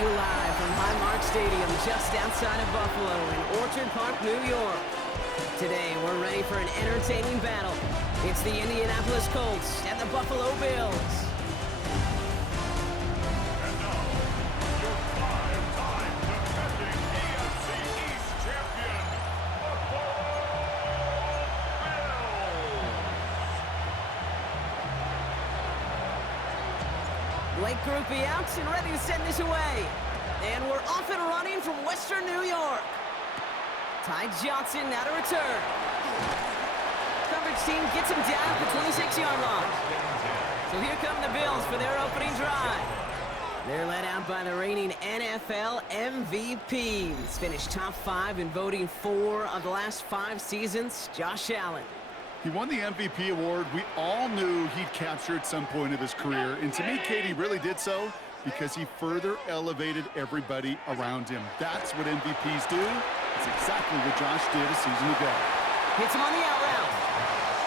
you live from Highmark Stadium just outside of Buffalo in Orchard Park, New York. Today, we're ready for an entertaining battle. It's the Indianapolis Colts and the Buffalo Bills. And now, your five-time defending AFC East champion, Buffalo Bills. Blake Groupie out and ready to send this away. And we're off and running from Western New York. Ty Johnson now to return. Coverage team gets him down at the 26-yard line. So here come the Bills for their opening drive. They're led out by the reigning NFL MVPs. Finished top 5 in voting 4 of the last 5 seasons, Josh Allen. He won the MVP award. We all knew he'd capture at some point of his career. And to me, Katie really did so because he further elevated everybody around him. That's what MVPs do. It's exactly what Josh did a season ago. Hits him on the out route.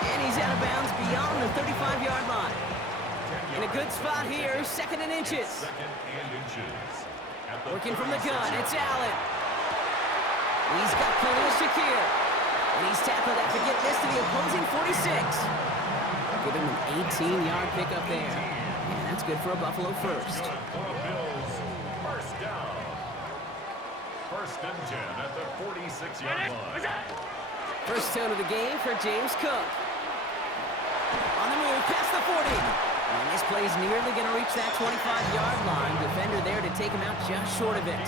And he's out of bounds beyond the 35-yard line. In a good spot here, second and inches. Working from the gun, it's Allen. He's got Khalil Shakir. And he's tackled after getting this to the opposing 46. Give him an 18-yard pickup there. And that's good for a Buffalo first. First down. First and 10 at the 46-yard line. First down of the game for James Cook. On the move, past the 40. And this play's nearly going to reach that 25-yard line. Defender there to take him out just short of it.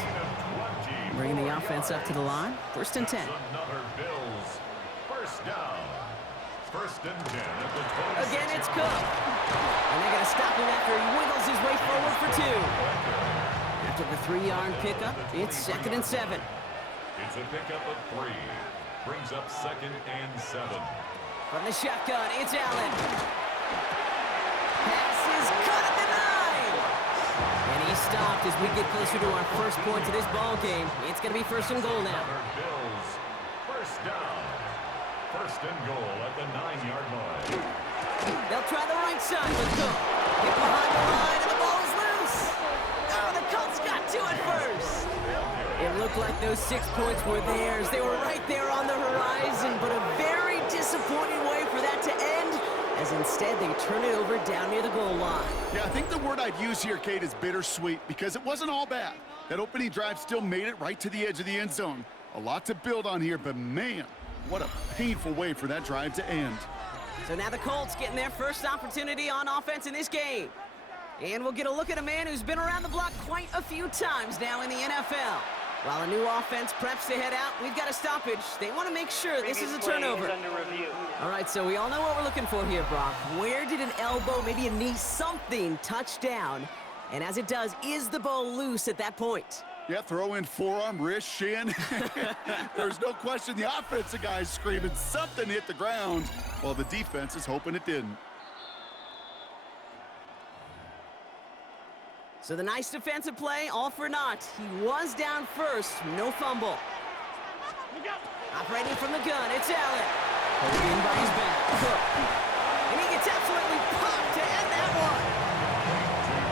Bringing the offense up to the line. First and 10. Another Bills. First down. First and 10 at the 26. Again, it's Cook. And they're going to stop him after he wiggles his way forward for 2. After the 3-yard pickup, it's second and 7. It's a pickup of 3. Brings up second and 7. From the shotgun, it's Allen. Pass is cut at the 9. And he's stopped as we get closer to our first points of this ball game. It's going to be first and goal now. Bills. First down. First and goal at the 9-yard line. They'll try the right side with Cook. Get behind the line and the ball is loose. Oh, the Colts got to it first. It looked like those 6 points were theirs. They were right there on the horizon, but a very disappointing way for that to end, as instead they turn it over down near the goal line. Yeah, I think the word I'd use here, Kate, is bittersweet, because it wasn't all bad. That opening drive still made it right to the edge of the end zone. A lot to build on here, but man, what a painful way for that drive to end. So now the Colts getting their first opportunity on offense in this game. And we'll get a look at a man who's been around the block quite a few times now in the NFL. While a new offense preps to head out, we've got a stoppage. They want to make sure this is a turnover. All right, so we all know what we're looking for here, Brock. Where did an elbow, maybe a knee, something touch down? And as it does, is the ball loose at that point? Yeah, throw in forearm, wrist, shin. There's no question the offensive guy's screaming something hit the ground, while the defense is hoping it didn't. So the nice defensive play, all for naught. He was down first, no fumble. Operating from the gun, it's Allen. Holding in by his back, Cook. And he gets absolutely popped to end that one.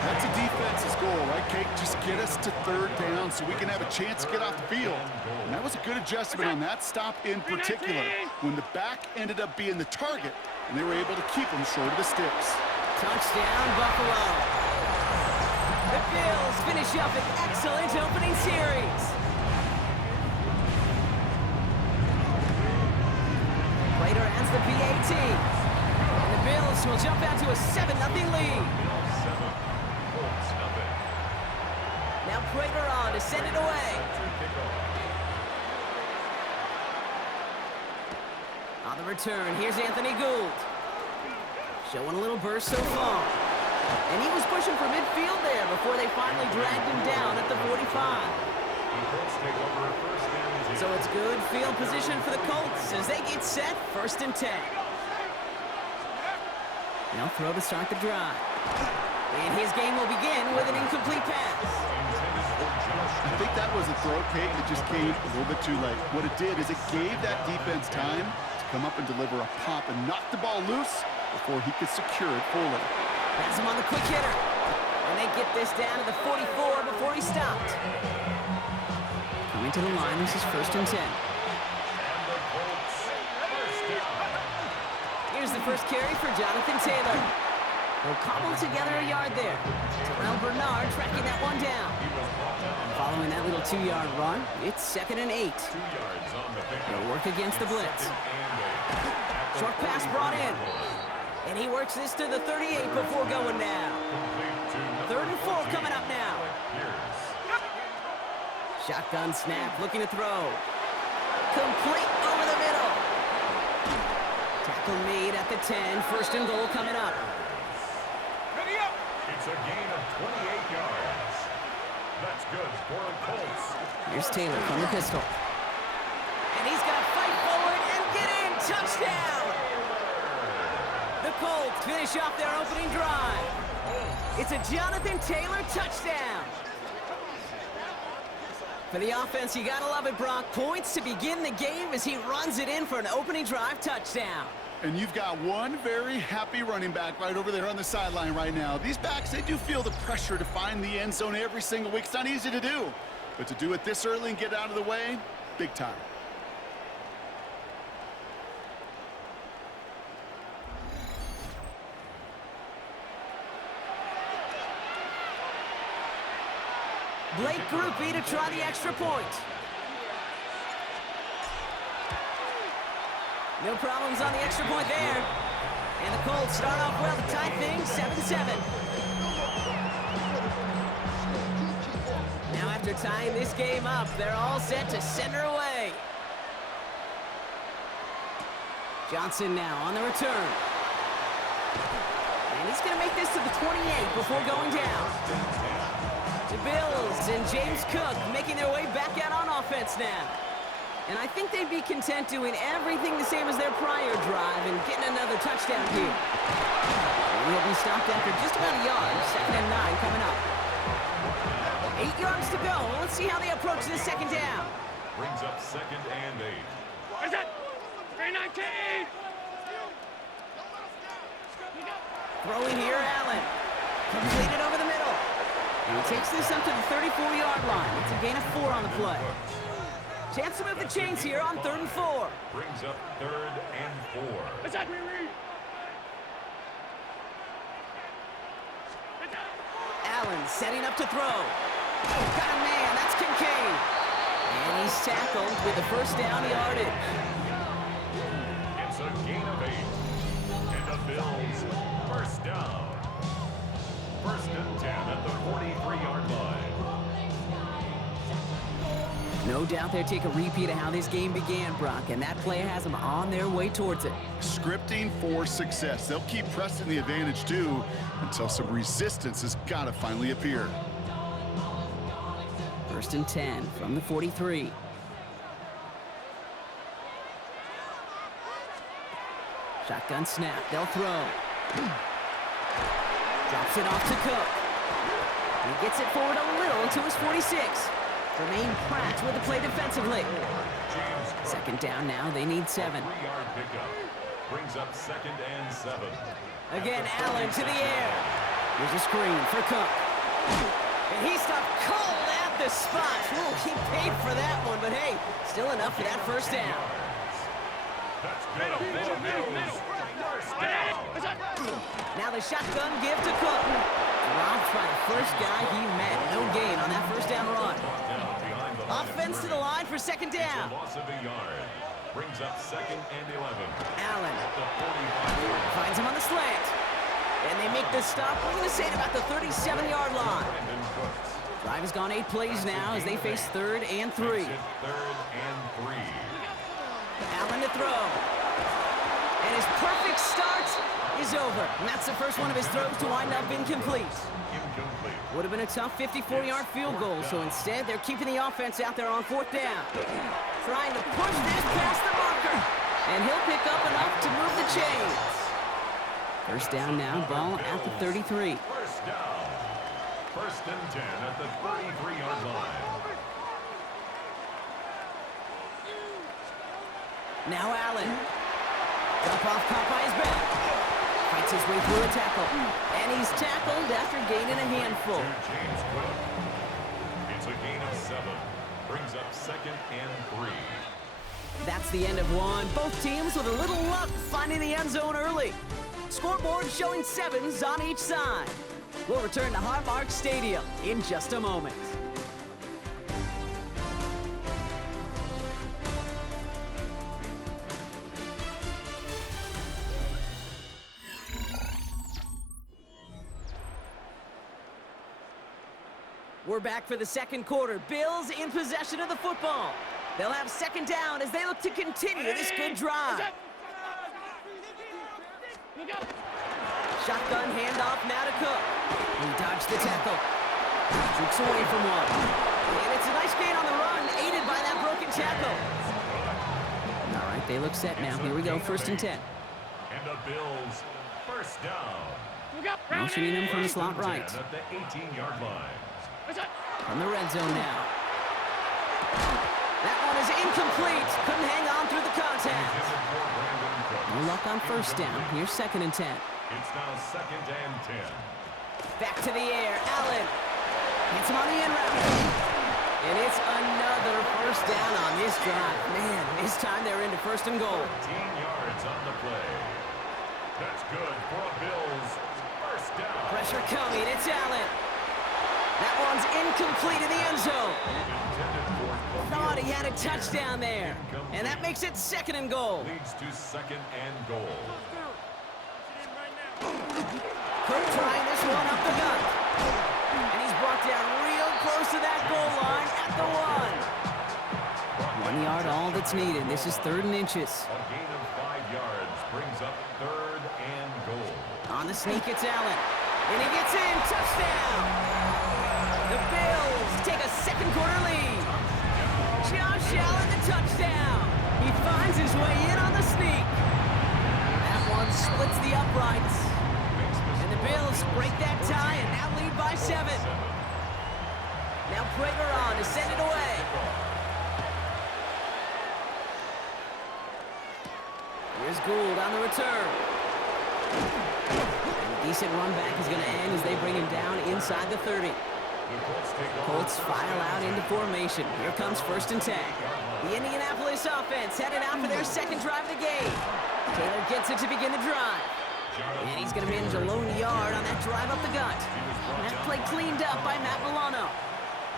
That's a defense's goal, right, Kate? Just get us to third down so we can have a chance to get off the field. And that was a good adjustment on that stop in particular, when the back ended up being the target, and they were able to keep him short of the sticks. Touchdown, Buffalo. The Bills finish up an excellent opening series. Later adds the PAT. And the Bills will jump out to a 7-0 lead. Now Prater on to send it away. On the return, here's Anthony Gould. Showing a little burst so far. And he was pushing for midfield there before they finally dragged him down at the 45. So it's good field position for the Colts as they get set, first and 10. Now throw to start the drive. And his game will begin with an incomplete pass. I think that was a throw, Kate, that just came a little bit too late. What it did is it gave that defense time to come up and deliver a pop and knock the ball loose before he could secure it fully. Has him on the quick hitter. And And they get this down to the 44 before he stopped. Coming to the line, this is 1st and 10. Here's the first carry for Jonathan Taylor. He'll cobble together a yard there. Terrell Bernard tracking that one down. Following that little 2-yard run, it's 2nd and 8. He'll work against the blitz. Short pass brought in. And he works this to the 38 before going down. 3rd and 4 coming up now. Shotgun snap, looking to throw. Complete over the middle. Tackle made at the 10. 1st and goal coming up. It's a gain of 28 yards. That's good for the Colts. Here's Taylor from the pistol. And he's going to fight forward and get in. Touchdown! The Colts finish off their opening drive. It's a Jonathan Taylor touchdown. For the offense, you got to love it, Brock. Points to begin the game as he runs it in for an opening drive touchdown. And you've got one very happy running back right over there on the sideline right now. These backs, they do feel the pressure to find the end zone every single week. It's not easy to do. But to do it this early and get out of the way, big time. Blake Groupie to try the extra point. No problems on the extra point there. And the Colts start off well to tie things 7-7. Now after tying this game up, they're all set to send her away. Johnson now on the return. And he's going to make this to the 28 before going down. The Bills and James Cook making their way back out on offense now. And I think they'd be content doing everything the same as their prior drive and getting another touchdown here. He'll be stopped after just about a yard. 2nd and 9 coming up. 8 yards to go. Let's see how they approach this 2nd down. Brings up 2nd and 8. What is that? 319! Throwing here, Allen. Completed over the middle. And he takes this up to the 34-yard line. It's a gain of 4 on the play. Chance to move the chains here on 3rd and 4. Brings up 3rd and 4. What's that? Allen setting up to throw. Got a man, that's Kincaid. And he's tackled with the 1st down yardage. It's a gain of 8. And the Bills, 1st down. 1st and 10 at the 43-yard line. No doubt they'll take a repeat of how this game began, Brock, and that play has them on their way towards it. Scripting for success. They'll keep pressing the advantage, too, until some resistance has got to finally appear. 1st and 10 from the 43. Shotgun snap. They'll throw. Drops it off to Cook. He gets it forward a little to his 46. Jermaine Pratt with the play defensively. 2nd down now. They need 7. 3-yard pickup. Brings up 2nd and 7. Again, Allen to the air. Here's a screen for Cook. And he stopped cold at the spot. Ooh, he paid for that one, but hey, still enough for that 1st down. That's good. Middle. Now the shotgun give to Cook. Dropped by the first guy he met. No gain on that 1st down run. Offense to the line for 2nd down. Loss of a yard. Brings up 2nd and 11. Allen finds him on the slant. And they make the stop. We're going to say it about the 37-yard line. Drive has gone 8 plays now as they face 3rd and 3. 3rd and 3. Allen to throw. And his perfect start is over. And that's the first one of his throws to wind up incomplete. Would have been a tough 54-yard field goal, so instead they're keeping the offense out there on 4th down. Trying to push this past the marker. And he'll pick up enough to move the chains. 1st down now, ball at the 33. 1st down. 1st and 10 at the 33-yard line. Now Allen. Dump off caught by his back. Fights his way through a tackle. And he's tackled after gaining a handful. James Cook. It's a gain of 7. Brings up 2nd and 3. That's the end of one. Both teams with a little luck finding the end zone early. Scoreboard showing 7s on each side. We'll return to Highmark Stadium in just a moment. We're back for the second quarter. Bills in possession of the football. They'll have 2nd down as they look to continue this good drive. Shotgun handoff now to Cook. He dodged the tackle. Jukes away from one. And it's a nice gain on the run, aided by that broken tackle. All right, they look set now. Here we go, 1st and 10. And the Bills, 1st down. Motioning him from the slot right. At the 18-yard line. From the red zone now. That one is incomplete. Couldn't hang on through the contact. No luck on 1st down. Here's 2nd and 10. It's now 2nd and 10. Back to the air. Allen hits him on the end route. And it's another 1st down on this drive. Man, this time they're into 1st and goal. 14 yards on the play. That's good for a Bills 1st down. Pressure coming. It's Allen. That one's incomplete in the end zone. Thought he had a touchdown there. And that makes it 2nd and goal. Leads to 2nd and goal. Cook trying this one up the gut. And he's brought down real close to that goal line at the 1. 1 yard, all that's needed. This is 3rd and inches. A gain of 5 yards brings up 3rd and goal. On the sneak, it's Allen. And he gets in. Touchdown! The Bills take a second quarter lead. Josh Allen, the touchdown. He finds his way in on the sneak. That one splits the uprights. And the Bills break that tie and now lead by 7. Now Prater on to send it away. Here's Gould on the return. And a decent run back is going to end as they bring him down inside the 30. Colts file out into formation. Here comes 1st and 10. The Indianapolis offense headed out for their 2nd drive of the game. Taylor gets it to begin the drive. And he's going to manage a lone yard on that drive up the gut. That play cleaned up by Matt Milano.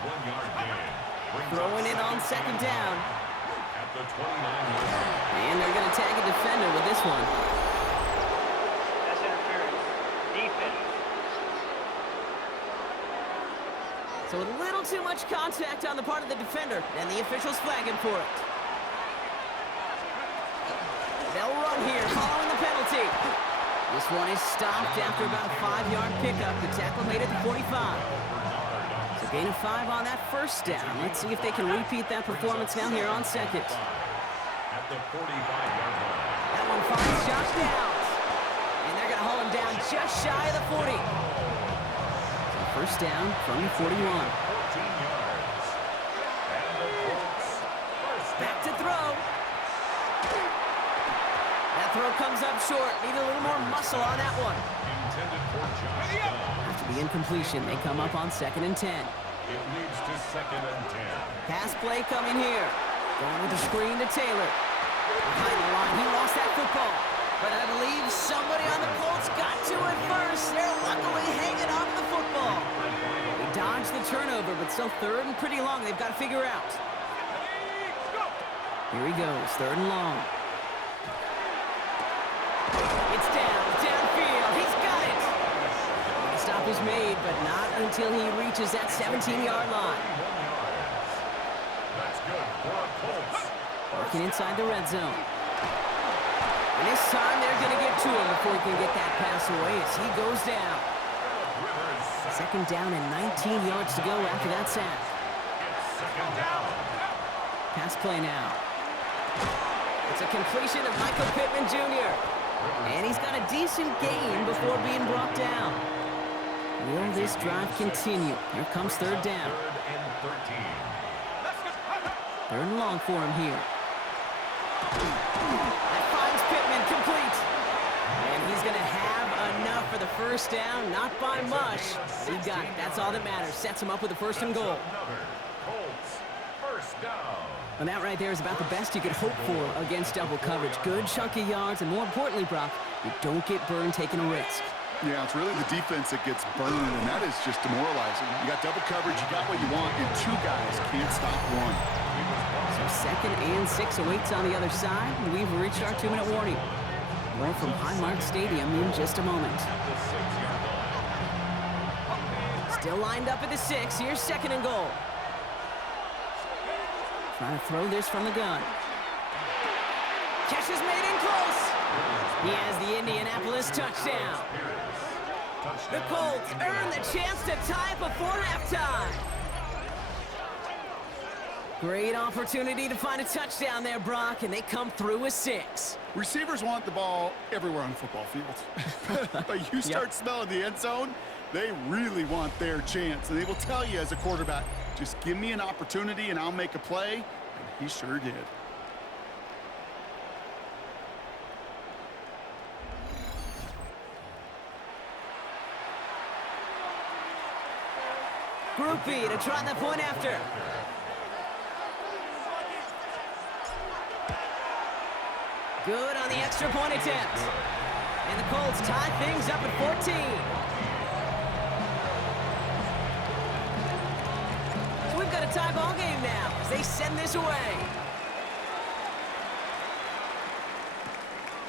1 yard gain. Throwing it on 2nd down. At the 29-yard line. And they're going to tag a defender with this one. That's interference. Defense. So a little too much contact on the part of the defender, and the officials flag him for it. They'll run here following the penalty. This one is stopped after about a 5-yard pickup. The tackle made it to 45. So gain of 5 on that 1st down. Let's see if they can repeat that performance now here on 2nd. At the 45-yard line. That one finds Josh Downs. And they're going to haul him down just shy of the 40. So 1st down from the 41. 14 yards. And the Colts 1st down. Back to throw. That throw comes up short. Need a little more muscle on that one. Intended for Josh Downs. After the incompletion, they come up on 2nd and 10. It leads to 2nd and 10. Pass play coming here. Going with the screen to Taylor. Behind the line, he lost that football. But I believe somebody on the Colts got to it first. They're luckily hanging on to the football. They dodged the turnover, but still 3rd and pretty long. They've got to figure out. Here he goes, 3rd and long. It's downfield. He's got it. The stop is made, but not until he reaches that 17-yard line. That's good for a Colts. Working inside the red zone. And this time they're going to get to him before he can get that pass away as he goes down. 2nd down and 19 yards to go after that sack. It's 2nd down. Pass play now. It's a completion of Michael Pittman Jr. And he's got a decent gain before being brought down. Will this drive continue? Here comes 3rd down. 3rd and 13. 3rd and long for him here. That finds Pittman complete. And he's going to have enough for the first down, not by much. He got it. That's all that matters. Sets him up with a first and goal. Colts, first down. And that right there is about the best you could hope for against double coverage. Good chunky yards, and more importantly, Brock, you don't get burned taking a risk. Yeah, it's really the defense that gets burned, and that is just demoralizing. You got double coverage, you got what you want, and two guys can't stop one. So 2nd and 6 awaits on the other side, and we've reached our 2-minute warning. More from Highmark Stadium in just a moment. Still lined up at the 6. Here's 2nd and goal. Trying to throw this from the gun. Catch is made in close. He has the Indianapolis touchdown. The Colts earn the chance to tie before halftime. Great opportunity to find a touchdown there, Brock, and they come through with 6. Receivers want the ball everywhere on the football field. But you start smelling the end zone, they really want their chance. And they will tell you as a quarterback, just give me an opportunity and I'll make a play. And he sure did. Group B to try the point after. Good on the extra point attempt. And the Colts tie things up at 14. So we've got a tie ball game now as they send this away.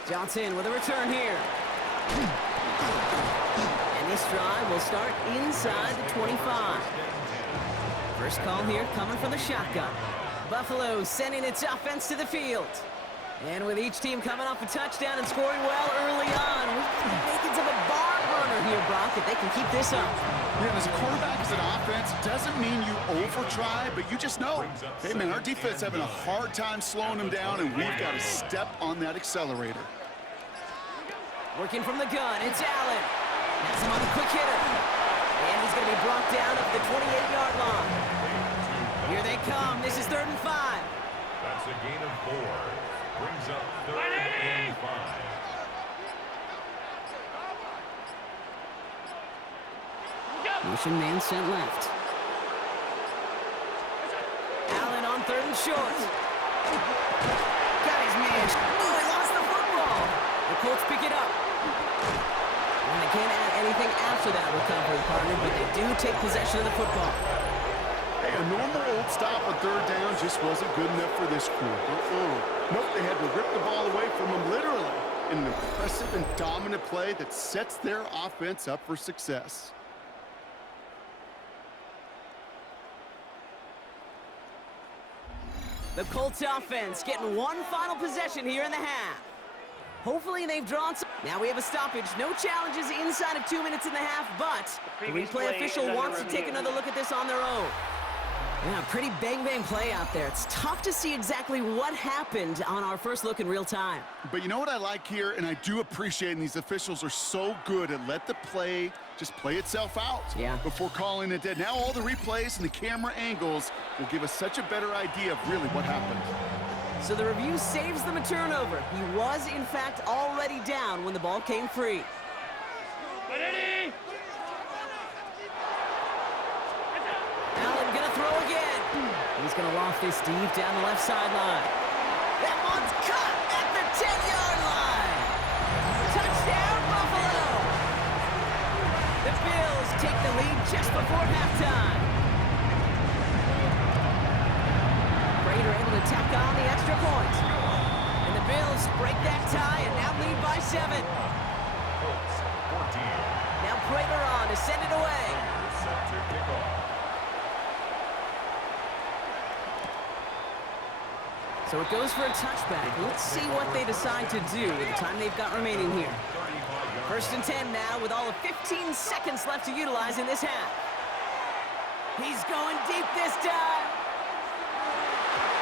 Johnson with a return here. And this drive will start inside the 25. First call here coming from the shotgun. Buffalo sending its offense to the field. And with each team coming off a touchdown and scoring well early on, we've got the makings of a barn burner here, Brock, if they can keep this up. Yeah, as a quarterback, as an offense, doesn't mean you over-try, but you just know, hey, man, our defense having a hard time slowing them down, and we've got to step on that accelerator. Working from the gun, it's Allen. Has him on the quick hitter. And he's going to be brought down up the 28-yard line. Here they come. This is 3rd and 5. That's a gain of 4. Brings up 3rd and 5. Motion man sent left. Allen on 3rd and short. Got his man. Oh, he lost the football. The Colts pick it up. And they can't add anything after that recovery, partner, but they do take possession of the football. Hey, a normal old stop on 3rd down just wasn't good enough for this crew. Nope, they had to rip the ball away from them literally in an impressive and dominant play that sets their offense up for success. The Colts offense getting one final possession here in the half. Hopefully they've drawn some. Now we have a stoppage. No challenges inside of 2 minutes and a half, but the replay official wants to take another look at this on their own. Yeah, pretty bang-bang play out there. It's tough to see exactly what happened on our first look in real time. But you know what I like here, and I do appreciate, and these officials are so good at let the play just play itself out before calling it dead. Now all the replays and the camera angles will give us such a better idea of really what happened. So the review saves them a turnover. He was, in fact, already down when the ball came free. Allen gonna throw again. He's gonna loft this deep down the left sideline. That one's cut at the 10-yard line. Touchdown, Buffalo. The Bills take the lead just before halftime. Prater able to tack on the extra point. And the Bills break that tie and now lead by 7. Colts 14. Now Prater on to send it away. Set to kick off. So it goes for a touchback. Let's see what they decide to do with the time they've got remaining here. 1st and 10 now with all of 15 seconds left to utilize in this half. He's going deep this time.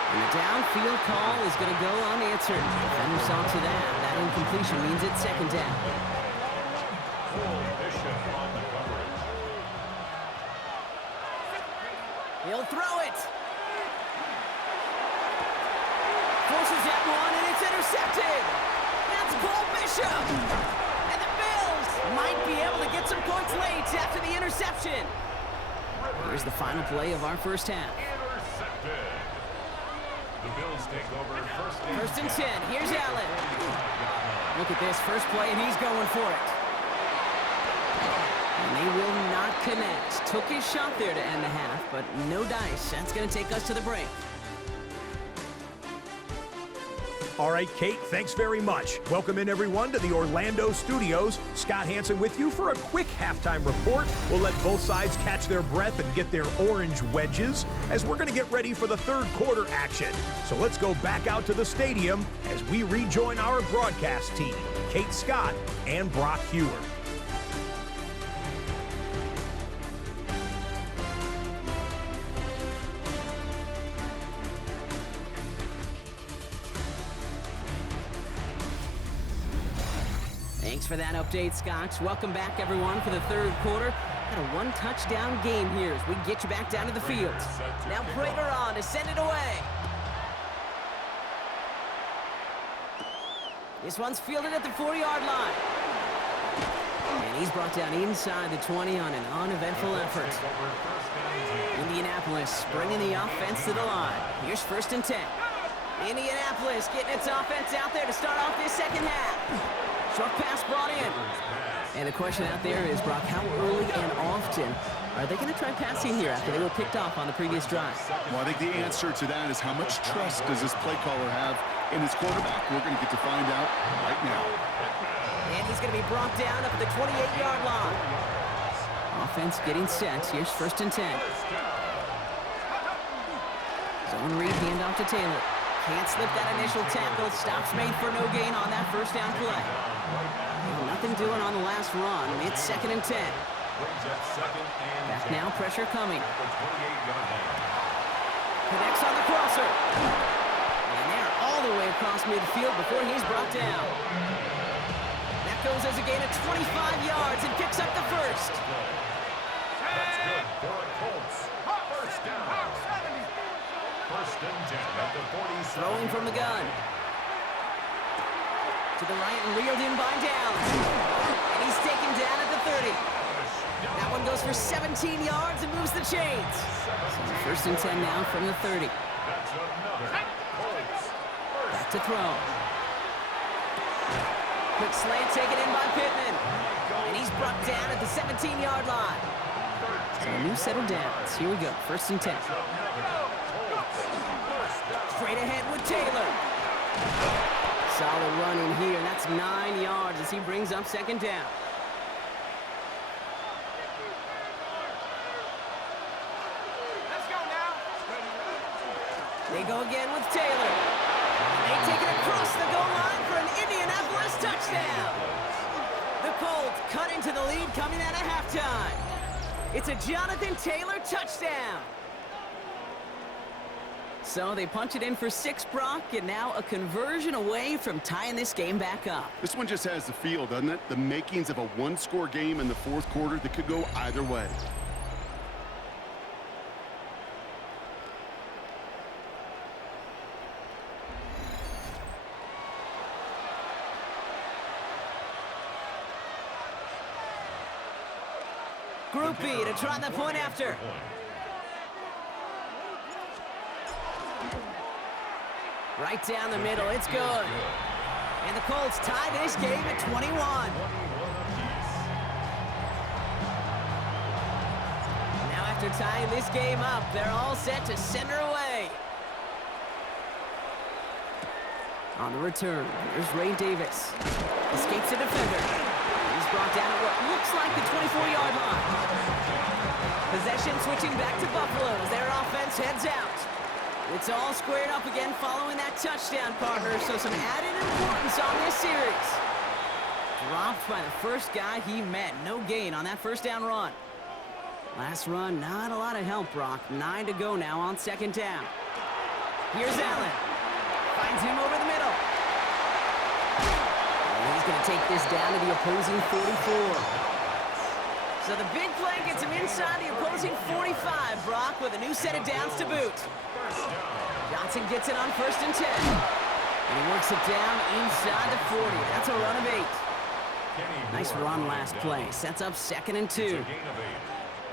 And the downfield call is going to go unanswered. Defender saw to that. That incompletion means it's 2nd down. Full mission on the coverage. He'll throw it. Forces that one, and it's intercepted. That's Cole Bishop. And the Bills Might be able to get some points late after the interception. Here's the final play of our first half. Intercepted. The Bills take over First and 10. Here's Allen. Look at this first play, and he's going for it. And they will not connect. Took his shot there to end the half, but no dice. That's going to take us to the break. All right, Kate, thanks very much. Welcome in, everyone, to the Orlando studios. Scott Hansen with you for a quick halftime report. We'll let both sides catch their breath and get their orange wedges as we're going to get ready for the third quarter action. So let's go back out to the stadium as we rejoin our broadcast team, Kate Scott and Brock Hewer. Thanks for that update, Scott. Welcome back, everyone, for the third quarter. Got a one-touchdown game here as we get you back down to the field. Now Prater on to send it away. This one's fielded at the 4-yard line. And he's brought down inside the 20 on an uneventful effort. Indianapolis bringing the offense to the line. Here's first and 10. Indianapolis getting its offense out there to start off this second half. Short pass brought in. And the question out there is, Brock, how early and often are they going to try passing here after they were picked off on the previous drive? Well, I think the answer to that is how much trust does this play caller have in his quarterback? We're going to get to find out right now. And he's going to be brought down up at the 28-yard line. Offense getting set. Here's first and 10. Zone read, handoff to Taylor. Can't slip that initial tackle. Stops made for no gain on that first down play. Well, nothing doing on the last run. It's second and 10. Back now, pressure coming. Connects on the crosser. And they're all the way across midfield before he's brought down. That goes as a gain of 25 yards and picks up the first. That's good for the Colts. First down. First and 10 at the 47. Throwing from the gun. To the right and reeled in by Downs. And he's taken down at the 30. That one goes for 17 yards and moves the chains. So first and 10 now from the 30. That's another Colts. Back to throw. Quick slant taken in by Pittman. And he's brought down at the 17-yard line. So a new set of downs. Here we go. First and 10. Straight ahead with Taylor. Solid run in here. That's 9 yards as he brings up second down. Let's go now. They go again with Taylor. They take it across the goal line for an Indianapolis touchdown. The Colts cut into the lead coming out of halftime. It's a Jonathan Taylor touchdown. So they punch it in for 6, Brock, and now a conversion away from tying this game back up. This one just has the feel, doesn't it? The makings of a one-score game in the fourth quarter that could go either way. Group B to try the point after. Right down the middle, it's good. And the Colts tie this game at 21. Now after tying this game up, they're all set to send her away. On the return, here's Ray Davis. Escapes the defender. He's brought down at what looks like the 24-yard line. Possession switching back to Buffalo as their offense heads out. It's all squared up again following that touchdown, partner, so some added importance on this series. Dropped by the first guy he met. No gain on that first down run. Last run, not a lot of help, Brock. 9 to go now on second down. Here's Allen. Finds him over the middle. And he's going to take this down to the opposing 44. So the big play gets him inside the opposing 45, Brock, with a new set of downs to boot. Johnson gets it on first and 10. And he works it down inside the 40. That's a run of 8. Nice run last play. Sets up 2nd and 2. It's a gain of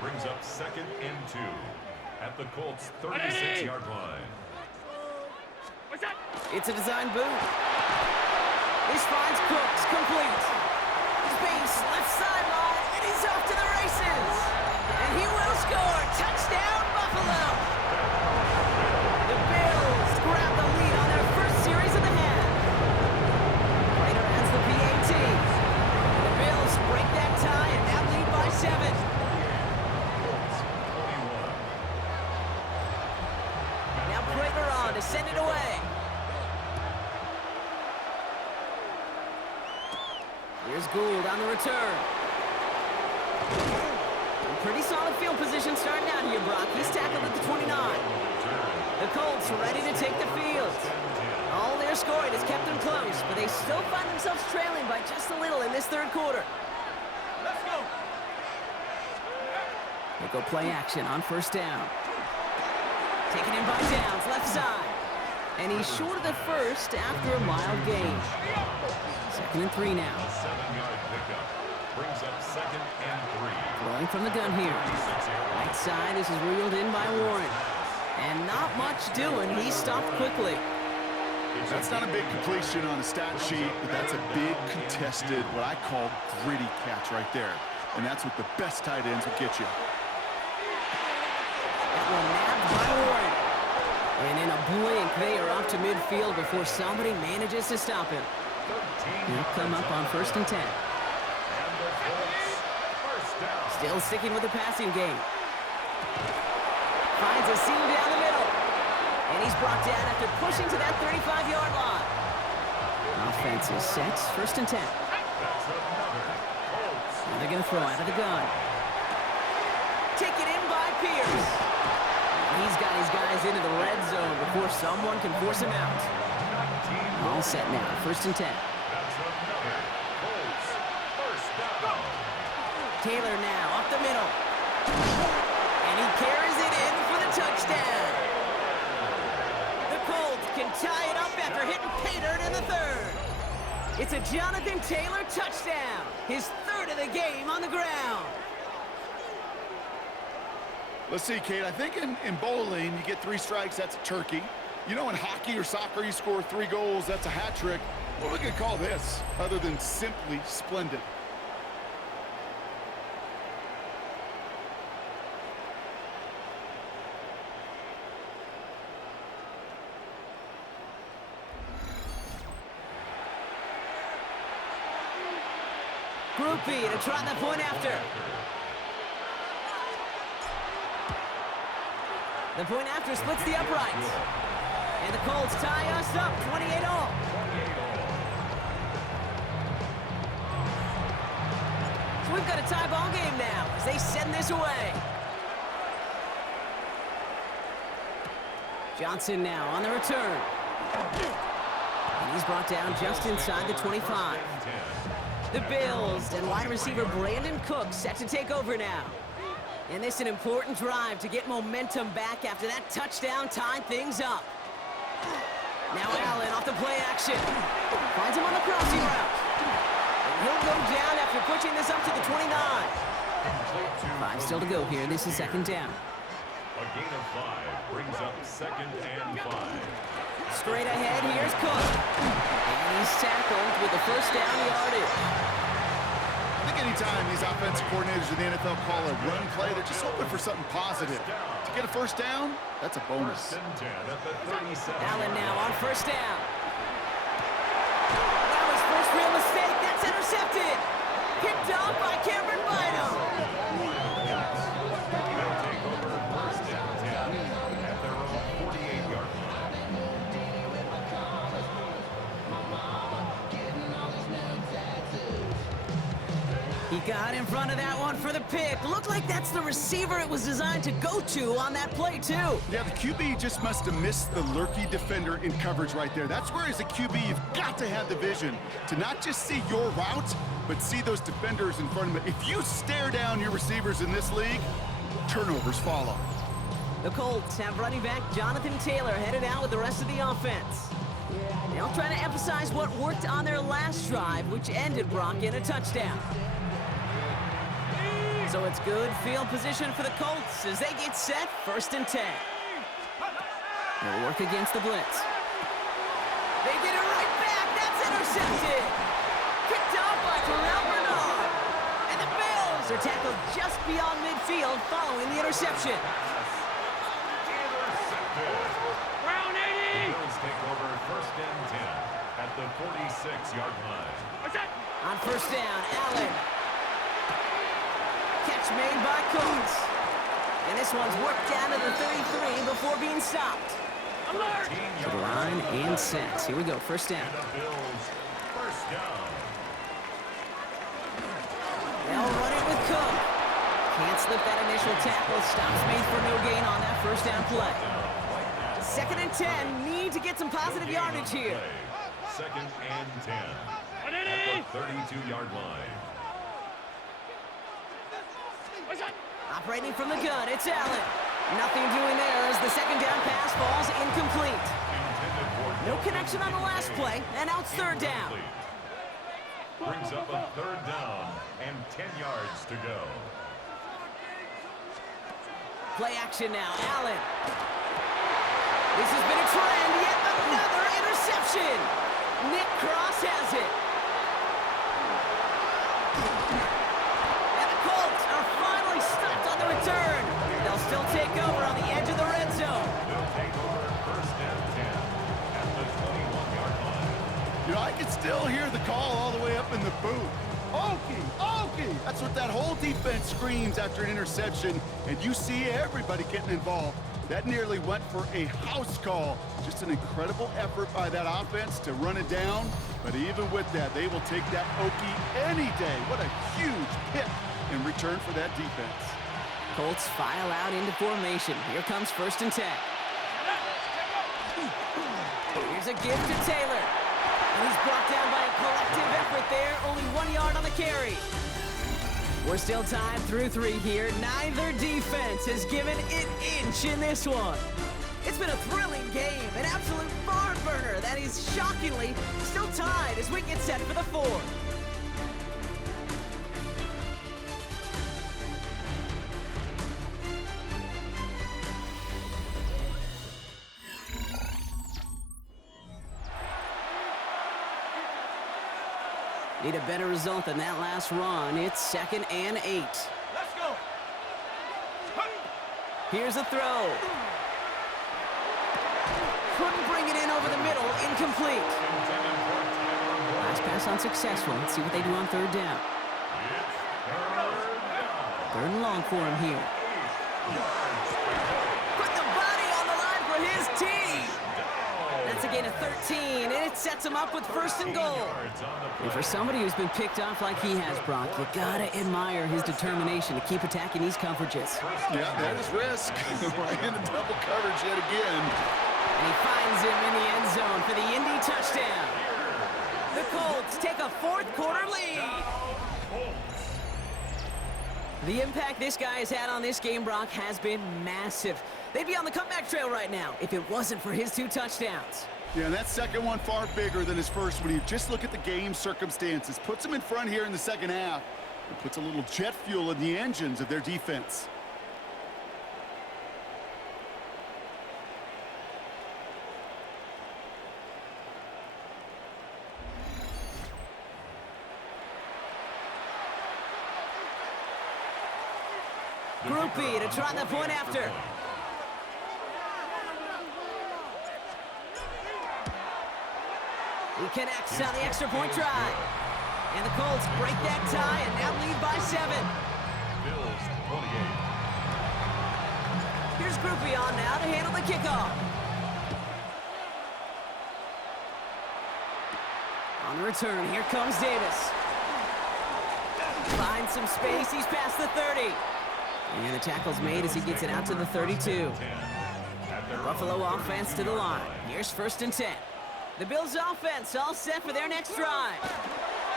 8. Brings up 2nd and 2 at the Colts' 36-yard line. It's a design boot. This finds Cooks complete. Space, left sideline, and he's off to the races. And he will score. Touchdown, Buffalo. The Bills grab the lead on their first series of the half. Later adds the PAT. And the Bills break that tie and now lead by 7. Now Prater on to send it away. Here's Gould on the return. Pretty solid field position starting out here, Brock. He's tackled at the 29. The Colts ready to take the field. All their scoring has kept them close, but they still find themselves trailing by just a little in this 3rd quarter. Let's go. They go play action on 1st down. Taken in by Downs, left side. And he's short of the 1st after a mild gain. 2nd and 3 now. 7-yard pickup brings up 2nd and 3. Throwing from the gun here. Right side, this is reeled in by Warren. And not much doing. He's stopped quickly. That's not a big completion on the stat sheet, but that's a big contested, what I call gritty catch right there. And that's what the best tight ends will get you. That one nabbed by Warren. And in a blink, they are off to midfield before somebody manages to stop him. He'll come up on 1st and 10. Still sticking with the passing game. Finds a seam down the middle. And he's brought down after pushing to that 35-yard line. Offense is set. 1st and 10. And they're going to throw out of the gun. Taken in by Pierce. He's got his guys into the red zone before someone can force him out. All set now. 1st and 10. Taylor now up the middle. And he carries it in for the touchdown. The Colts can tie it up after hitting Pater in the 3rd. It's a Jonathan Taylor touchdown. His 3rd of the game on the ground. Let's see, Kate. I think in bowling, you get 3 strikes, that's a turkey. You know, in hockey or soccer, you score 3 goals, that's a hat trick. What are we going to call this other than simply splendid? Group B to try the point after. The point after splits the uprights. And the Colts tie us up 28-all. So we've got a tie ball game now as they send this away. Johnson now on the return. And he's brought down just inside the 25. The Bills and wide receiver Brandon Cook set to take over now. And this is an important drive to get momentum back after that touchdown tied things up. Now Allen off the play action. Finds him on the crossing route. And he'll go down after pushing this up to the 29. 5 still to go here. This is 2nd down. A gain of 5 brings up 2nd and 5. Straight ahead, here's Cook. And he's tackled with the 1st down yardage. I think anytime these offensive coordinators in the NFL call a run play, they're just hoping for something positive. To get a 1st down, that's a bonus. 1st and 10 at the 37. Allen now on 1st down. That was first real mistake. That's intercepted. Picked off by Cameron Bynum. They'll take over 1st and 10 at their own 48-yard line. He got in front of that one for the pick. Looked like that's the receiver it was designed to go to on that play, too. Yeah, the QB just must have missed the lurky defender in coverage right there. That's where, as a QB, you've got to have the vision to not just see your route, but see those defenders in front of it. If you stare down your receivers in this league, turnovers follow. The Colts have running back Jonathan Taylor headed out with the rest of the offense. They'll try to emphasize what worked on their last drive, which ended Brock in a touchdown. So it's good field position for the Colts as they get set, 1st and 10. They'll work against the blitz. They get it right back. That's intercepted. Picked off by Terrell Bernard. And the Bills are tackled just beyond midfield following the interception. Brown 80! The Bills take over 1st and 10 at the 46-yard line. On 1st down, Allen. Catch made by Colts. And this one's worked down to the 33 before being stopped. Alert! To the line and set. Here we go, 1st down. And the Bills, 1st down. They'll run it with Cook. Can't slip that initial tackle. Stops made for no gain on that 1st down play. 2nd and 10. Need to get some positive yardage here. 2nd and 10 at the 32-yard line. Operating from the gun, it's Allen. Nothing doing there as the 2nd down pass falls incomplete. No connection on the last play, and now it's 3rd down. Brings up a 3rd down and 10 yards to go. Play action now, Allen. This has been a trend, yet another interception. Nick Cross has it. And the Colts are finally stopped on the return. They'll still take over on the edge of the red zone. They'll take over 1st and 10 at the 21-yard line. You know, I can still hear the call all the way up in the booth. Okie, Okie! That's what that whole defense screams after an interception, and you see everybody getting involved. That nearly went for a house call. Just an incredible effort by that offense to run it down, but even with that, they will take that Okie any day. What a huge pick in return for that defense. Colts file out into formation. Here comes 1st and 10. Here's a give to Taylor. And he's brought down by a collective effort there. Only 1 yard on the carry. We're still tied through 3 here. Neither defense has given an inch in this one. It's been a thrilling game, an absolute barn burner that is shockingly still tied as we get set for the 4th. Need a better result than that last run. It's 2nd and 8. Let's go. Here's a throw. Couldn't bring it in over the middle. Incomplete. Last pass unsuccessful. Let's see what they do on 3rd down. 3rd and long for him here. Put the body on the line for his team. That's a gain of 13, and it sets him up with 1st and goal. And for somebody who's been picked off like he has, Brock, you gotta admire his determination to keep attacking these coverages. Yeah, that is risk. Right into double coverage yet again. And he finds him in the end zone for the Indy touchdown. The Colts take a 4th quarter lead. The impact this guy has had on this game, Brock, has been massive. They'd be on the comeback trail right now if it wasn't for his 2 touchdowns. Yeah, and that second one far bigger than his first when you just look at the game circumstances. Puts them in front here in the 2nd half. It puts a little jet fuel in the engines of their defense. Group B to try the point after. He connects on the extra point try. And the Colts break that tie and now lead by 7. Bills 28. Here's Group B on now to handle the kickoff. On the return, here comes Davis. Finds some space, he's past the 30. And the tackle's made as he gets it out to the 32. Buffalo offense to the line. Here's 1st and 10. The Bills offense all set for their next drive.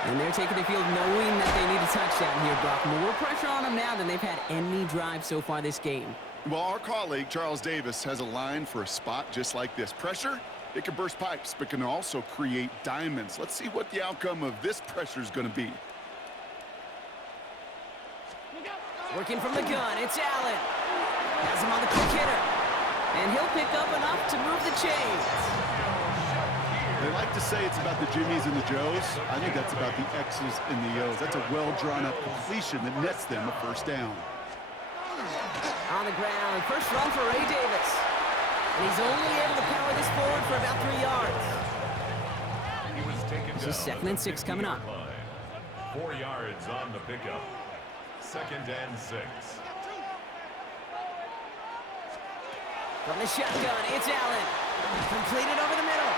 And they're taking the field knowing that they need a touchdown here, Brock. More pressure on them now than they've had any drive so far this game. Well, our colleague, Charles Davis, has a line for a spot just like this. Pressure They can burst pipes, but can also create diamonds. Let's see what the outcome of this pressure is going to be. Working from the gun, it's Allen. Has him on the quick hitter. And he'll pick up enough to move the chains. They like to say it's about the Jimmies and the Joes. I think that's about the X's and the O's. That's a well-drawn-up completion that nets them a first down. On the ground, first run for Ray Davis. And he's only able to power this forward for about 3 yards. He was taken down. This is 2nd and 6 coming up. 4 yards on the pickup. 2nd and 6. From the shotgun, it's Allen. Completed over the middle.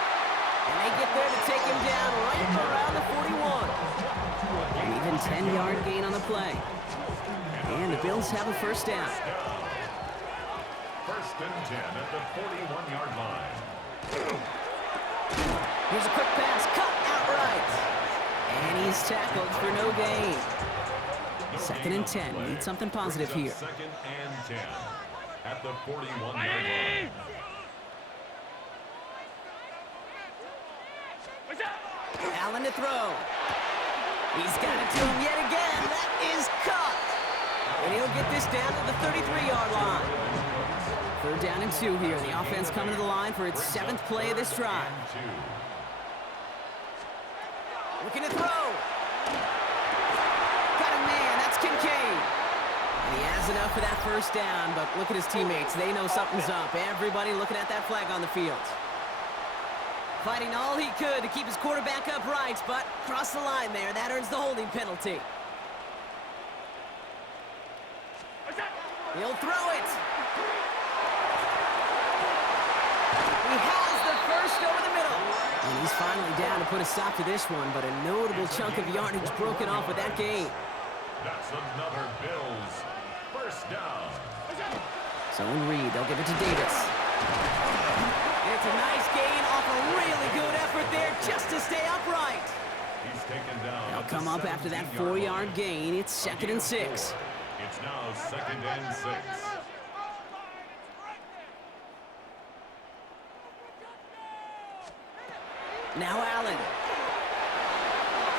And they get there to take him down right around the 41. An even 10-yard gain on the play. And the Bills have a first down. 1st and 10 at the 41-yard line. Here's a quick pass, cut outright. And he's tackled for no gain. 2nd and 10. Need something positive here. 2nd and 10 at the 41-yard line. Allen to throw. He's got it to him yet again. That is caught. And he'll get this down to the 33-yard line. 3rd down and 2 here. The offense coming to the line for its 7th play of this drive. Looking to throw. Got a man. That's Kincaid. And he has enough for that first down, but look at his teammates. They know something's up. Everybody looking at that flag on the field. Fighting all he could to keep his quarterback upright, but cross the line there. That earns the holding penalty. He'll throw it. He has the first over the middle. And he's finally down to put a stop to this one, but a notable chunk of yardage broken off with that gain. That's another Bills first down. Zone read. They'll give it to Davis. It's a nice gain off a really good effort there just to stay upright. He's taken down. They'll come up after that 4-yard gain. It's 2nd and 6. It's now 2nd and 6. Now Allen.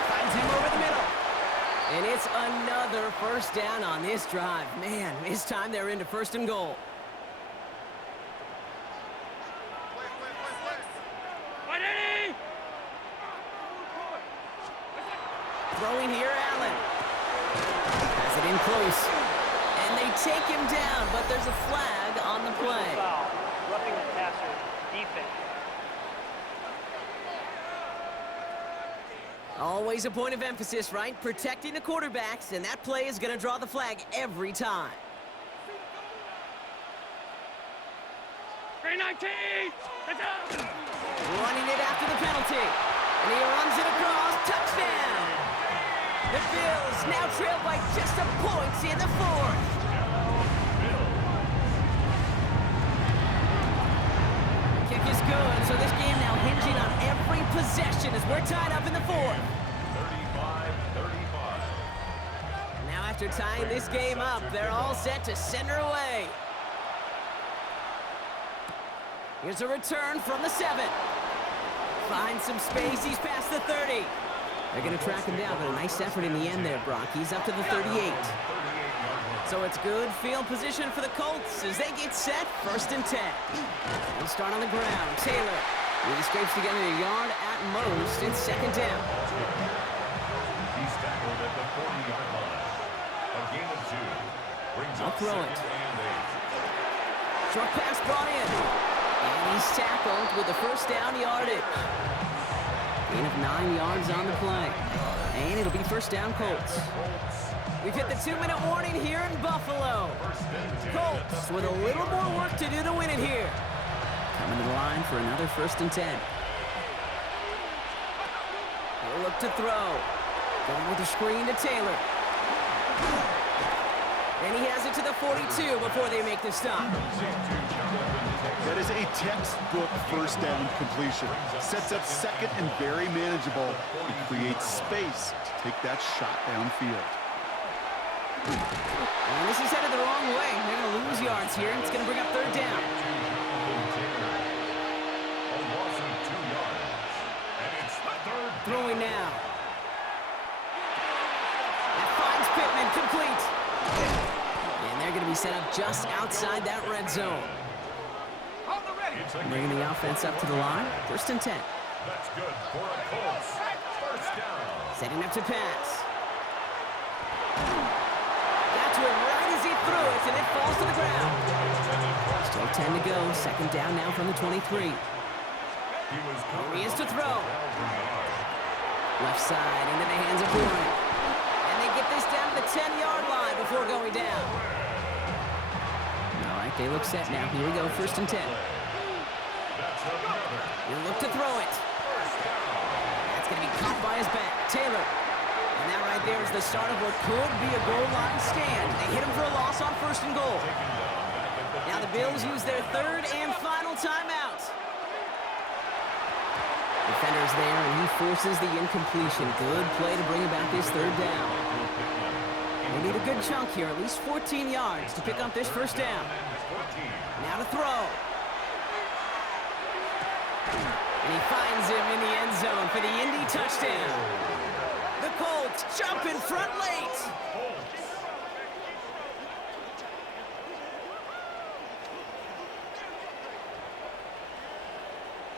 Finds him over the middle. And it's another first down on this drive. Man, this time they're into 1st and goal. Throwing here, Allen. Has it in close. And they take him down, but there's a flag on the play. Foul. Roughing the passer. Defense. Always a point of emphasis, right? Protecting the quarterbacks, and that play is going to draw the flag every time. 319! Running it after the penalty. And he runs it across. Touchdown! The Bills now trail by just a point in the 4th. The kick is good, so this game now hinging on every possession as we're tied up in the 4th. 35-35. Now after tying this game up, they're all set to send her away. Here's a return from the 7. Finds some space, he's past the 30. They're going to track him down, but a nice effort in the end there, Brock. He's up to the 38. So it's good field position for the Colts as they get set, 1st and 10. They'll start on the ground. Taylor really scrapes together a yard at most. It's 2nd down. He's tackled at the 40-yard line. A gain of 2. Brings I'll up throw 2nd it. and 8. Short pass brought in. And he's tackled with the first down yardage. Gain of 9 yards on the play. And it'll be 1st down Colts. We've hit the 2-minute warning here in Buffalo. Colts with a little more work to do to win it here. Coming to the line for another 1st and 10. He'll look to throw. Going with the screen to Taylor. And he has it to the 42 before they make the stop. That is a textbook first down completion. Sets up 2nd and very manageable. It creates space to take that shot downfield. And this is headed the wrong way. They're going to lose yards here. It's going to bring up 3rd down. A loss of throwing now. That finds Pittman, complete. And they're going to be set up just outside that red zone. Bringing the offense up to the line. 1st and 10. That's good for a Colts. First down. Setting up to pass. Got to him right as he threw it, and it falls to the ground. Still 10 to go. 2nd down now from the 23. Here he is to throw. Left side into the hands of Warren. And they get this down to the 10-yard line before going down. All right, they look set now. Here we go, 1st and 10. He'll look to throw it. That's going to be caught by his back. Taylor. And that right there is the start of what could be a goal line stand. They hit him for a loss on 1st and goal. Now the Bills use their 3rd and final timeout. Defender's there, and he forces the incompletion. Good play to bring about this 3rd down. They need a good chunk here, at least 14 yards to pick up this 1st down. Now to throw. And he finds him in the end zone for the Indy touchdown. The Colts jump in front late.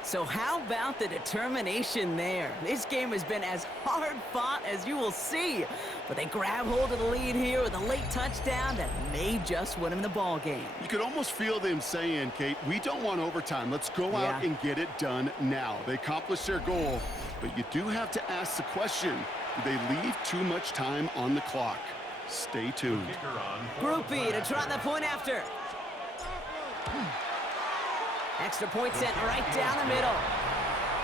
So how about the determination there? This game has been as hard fought as you will see. But they grab hold of the lead here with a late touchdown that may just win them the ball game. You could almost feel them saying, Kate, we don't want overtime. Let's go out and get it done now. They accomplished their goal, but you do have to ask the question, do they leave too much time on the clock? Stay tuned. Group B to try the point after. Extra point set right down the middle.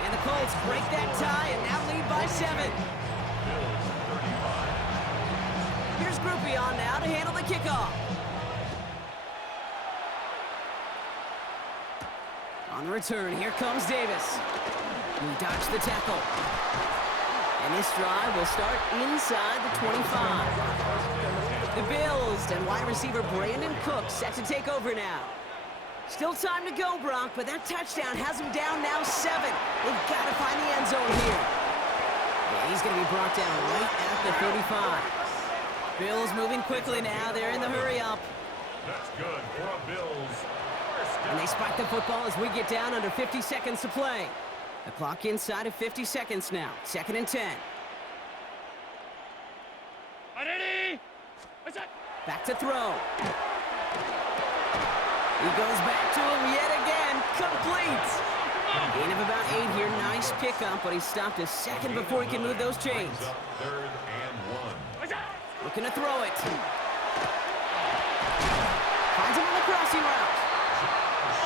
And the Colts break that tie and now lead by 7. Here's Group B on now to handle the kickoff. On the return, here comes Davis. We dodge the tackle. And this drive will start inside the 25. The Bills and wide receiver Brandon Cook set to take over now. Still time to go, Brock, but that touchdown has him down now 7. They've got to find the end zone here. Yeah, he's going to be brought down right at the 35. Bills moving quickly now. They're in the hurry-up. That's good for a Bills. And they spike the football as we get down under 50 seconds to play. The clock inside of 50 seconds now. 2nd and 10. Back to throw. He goes back to him yet again. Complete. Gain of about 8 here. Nice pickup, but he stopped a second before he can move those chains. 3rd and 1. Looking to throw it. Finds him on the crossing route.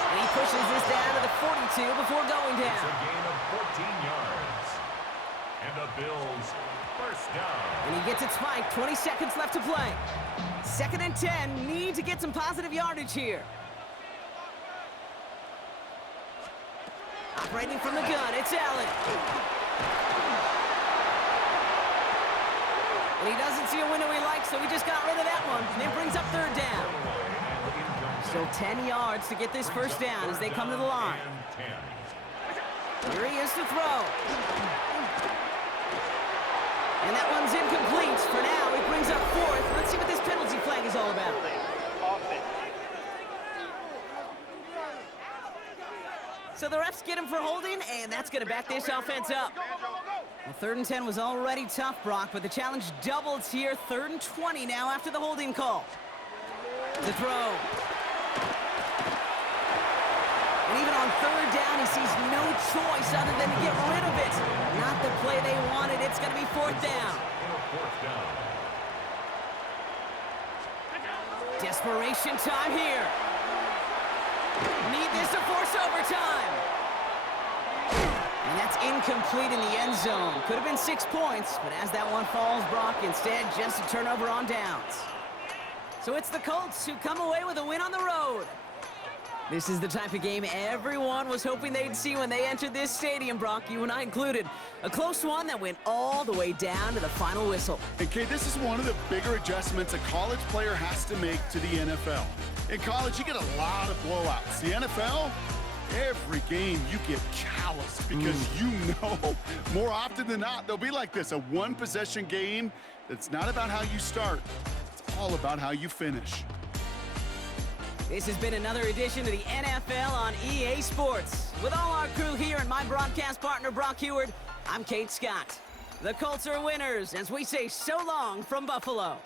And he pushes this down to the 42 before going down. It's a gain of 14 yards. And the Bills first down. And he gets it spiked. 20 seconds left to play. 2nd and 10. Need to get some positive yardage here. Operating from the gun, it's Allen. And he doesn't see a window he likes, so he just got rid of that one. And it brings up 3rd down. Still 10 yards to get this 1st down as they come to the line. Here he is to throw. And that one's incomplete. For now, he brings up 4th. Let's see what this penalty flag is all about. So the refs get him for holding, and that's going to back this offense up. Well, 3rd and 10 was already tough, Brock, but the challenge doubles here. 3rd and 20 now after the holding call. To throw. And even on 3rd down, he sees no choice other than to get rid of it. Not the play they wanted. It's going to be 4th down. Desperation time here. Need this to force overtime. And that's incomplete in the end zone. Could have been 6 points, but as that one falls, Brock, instead just a turnover on downs. So it's the Colts who come away with a win on the road. This is the type of game everyone was hoping they'd see when they entered this stadium, Brock, you and I included. A close one that went all the way down to the final whistle. And Kate, this is one of the bigger adjustments a college player has to make to the NFL. In college, you get a lot of blowouts. The NFL, Every game you get calloused because you know more often than not they'll be like this, a one-possession game that's not about how you start. It's all about how you finish. This has been another edition of the NFL on EA Sports. With all our crew here and my broadcast partner, Brock Heward, I'm Kate Scott. The Colts are winners as we say so long from Buffalo.